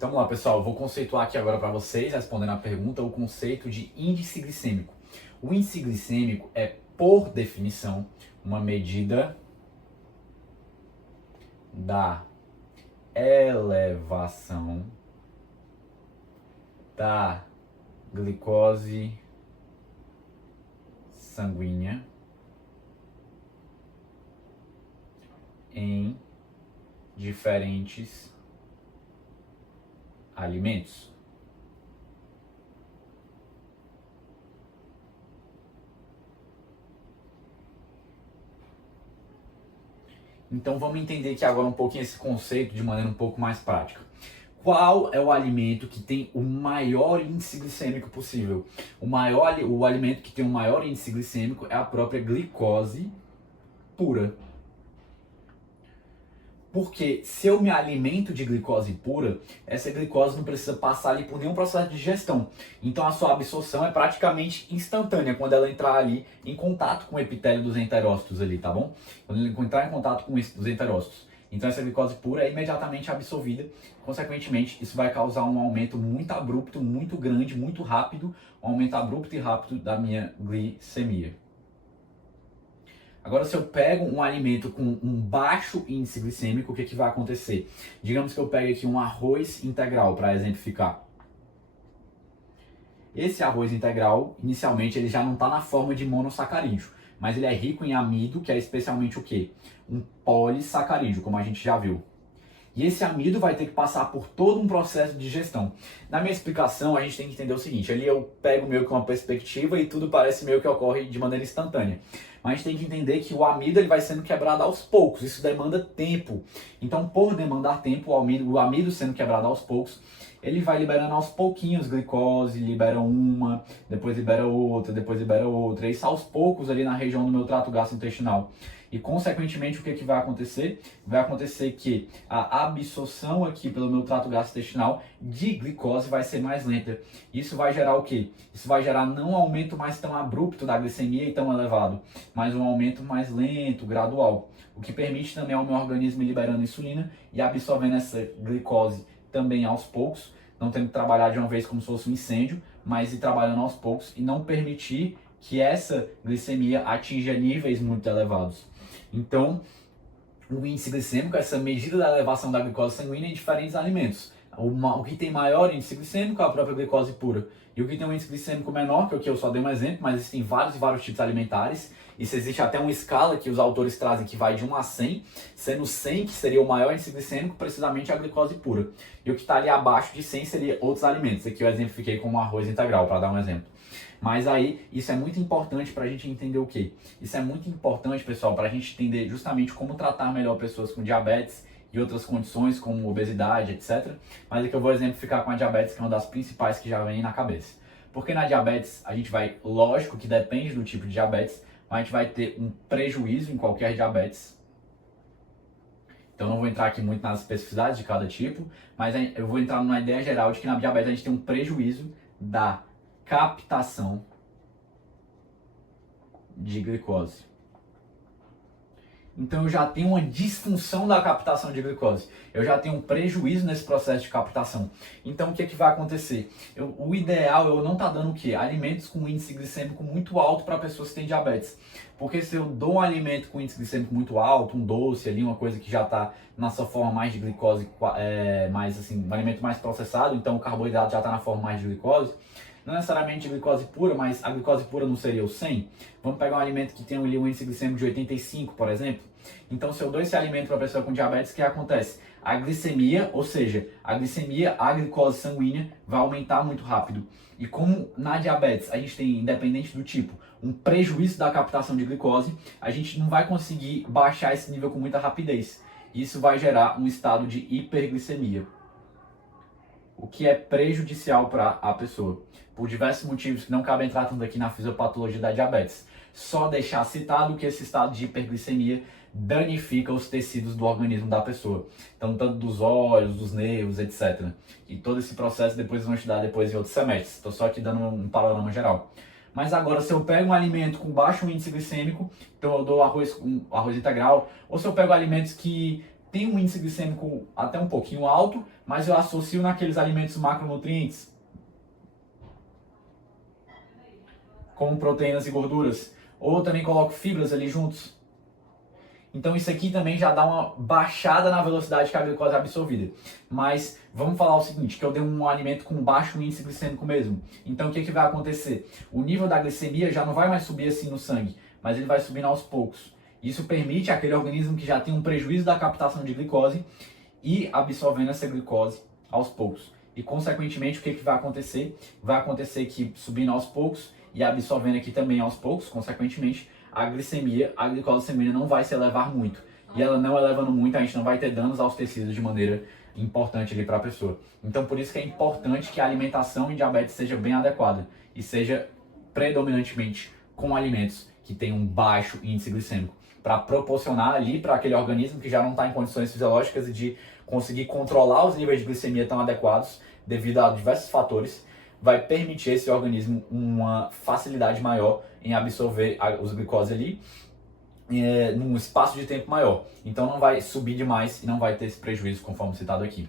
Então vamos lá, pessoal. Eu vou conceituar aqui agora para vocês, respondendo a pergunta, o conceito de índice glicêmico. O índice glicêmico é, por definição, uma medida da elevação da glicose sanguínea em diferentes alimentos. Então vamos entender aqui agora um pouquinho esse conceito de maneira um pouco mais prática. Qual é o alimento que tem o maior índice glicêmico possível? O alimento que tem o maior índice glicêmico é a própria glicose pura. Porque se eu me alimento de glicose pura, essa glicose não precisa passar ali por nenhum processo de digestão. Então a sua absorção é praticamente instantânea quando ela entrar ali em contato com o epitélio dos enterócitos ali, tá bom? Quando ele entrar em contato com os enterócitos. Então essa glicose pura é imediatamente absorvida. Consequentemente, isso vai causar um aumento muito abrupto, muito grande, muito rápido, um aumento abrupto e rápido da minha glicemia. Agora, se eu pego um alimento com um baixo índice glicêmico, o que vai acontecer? Digamos que eu pegue aqui um arroz integral, para exemplificar. Esse arroz integral, inicialmente, ele já não está na forma de monossacarídeo, mas ele é rico em amido, que é especialmente o quê? Um polissacarídeo, como a gente já viu. E esse amido vai ter que passar por todo um processo de digestão. Na minha explicação, a gente tem que entender o seguinte, ali eu pego meio que uma perspectiva e tudo parece meio que ocorre de maneira instantânea. Mas a gente tem que entender que o amido ele vai sendo quebrado aos poucos, isso demanda tempo. Então, por demandar tempo, o amido sendo quebrado aos poucos, ele vai liberando aos pouquinhos glicose, libera uma, depois libera outra, isso aos poucos ali na região do meu trato gastrointestinal. E, consequentemente, o que vai acontecer? Vai acontecer que a absorção aqui pelo meu trato gastrointestinal de glicose vai ser mais lenta. Isso vai gerar o quê? Isso vai gerar não um aumento mais tão abrupto da glicemia e tão elevado, mas um aumento mais lento, gradual. O que permite também ao meu organismo ir liberando insulina e absorvendo essa glicose também aos poucos, não tendo que trabalhar de uma vez como se fosse um incêndio, mas ir trabalhando aos poucos e não permitir que essa glicemia atinja níveis muito elevados. Então, o índice glicêmico é essa medida da elevação da glicose sanguínea em diferentes alimentos. O que tem maior índice glicêmico é a própria glicose pura. E o que tem um índice glicêmico menor, que eu só dei um exemplo, mas existem vários e vários tipos alimentares. Isso existe até uma escala que os autores trazem que vai de 1 a 100, sendo 100 que seria o maior índice glicêmico, precisamente a glicose pura. E o que está ali abaixo de 100 seria outros alimentos. Aqui eu exemplifiquei como arroz integral, para dar um exemplo. Mas aí, isso é muito importante para a gente entender o quê? Isso é muito importante, pessoal, para a gente entender justamente como tratar melhor pessoas com diabetes e outras condições como obesidade, etc. Mas aqui eu vou exemplificar com a diabetes, que é uma das principais que já vem na cabeça. Porque na diabetes, a gente vai, lógico que depende do tipo de diabetes, mas a gente vai ter um prejuízo em qualquer diabetes. Então não vou entrar aqui muito nas especificidades de cada tipo, mas eu vou entrar numa ideia geral de que na diabetes a gente tem um prejuízo da captação de glicose. Então eu já tenho uma disfunção da captação de glicose. Eu já tenho um prejuízo nesse processo de captação. Então o que vai acontecer? O ideal é eu não estar dando o quê? Alimentos com índice glicêmico muito alto para pessoas que têm diabetes. Porque se eu dou um alimento com índice glicêmico muito alto, um doce ali, uma coisa que já está na sua forma mais de glicose, mais assim, um alimento mais processado, então o carboidrato já está na forma mais de glicose, não necessariamente glicose pura, mas a glicose pura não seria o 100? Vamos pegar um alimento que tem um índice glicêmico de 85, por exemplo. Então, se eu dou esse alimento para a pessoa com diabetes, o que acontece? A glicemia, ou seja, a glicose sanguínea vai aumentar muito rápido. E como na diabetes a gente tem, independente do tipo, um prejuízo da captação de glicose, a gente não vai conseguir baixar esse nível com muita rapidez. Isso vai gerar um estado de hiperglicemia, o que é prejudicial para a pessoa, por diversos motivos que não cabem tratando aqui na fisiopatologia da diabetes. Só deixar citado que esse estado de hiperglicemia danifica os tecidos do organismo da pessoa. Então, tanto dos olhos, dos nervos, etc. E todo esse processo depois vão estudar depois em outros semestres. Estou só aqui dando um panorama geral. Mas agora, se eu pego um alimento com baixo índice glicêmico, então eu dou arroz integral, ou se eu pego alimentos que tem um índice glicêmico até um pouquinho alto, mas eu associo naqueles alimentos macronutrientes, como proteínas e gorduras, ou também coloco fibras ali juntos. Então isso aqui também já dá uma baixada na velocidade que a glicose é absorvida. Mas vamos falar o seguinte, que eu dei um alimento com baixo índice glicêmico mesmo. Então o que vai acontecer? O nível da glicemia já não vai mais subir assim no sangue, mas ele vai subindo aos poucos. Isso permite aquele organismo que já tem um prejuízo da captação de glicose ir absorvendo essa glicose aos poucos. E consequentemente o que vai acontecer? Vai acontecer que subindo aos poucos e absorvendo aqui também aos poucos, consequentemente, a glicemia, a glicose sanguínea não vai se elevar muito. E ela não elevando muito, a gente não vai ter danos aos tecidos de maneira importante ali para a pessoa. Então por isso que é importante que a alimentação em diabetes seja bem adequada e seja predominantemente com alimentos que tenham um baixo índice glicêmico, para proporcionar ali para aquele organismo que já não está em condições fisiológicas e de conseguir controlar os níveis de glicemia tão adequados devido a diversos fatores, vai permitir a esse organismo uma facilidade maior em absorver os glicose ali num espaço de tempo maior. Então não vai subir demais e não vai ter esse prejuízo conforme citado aqui.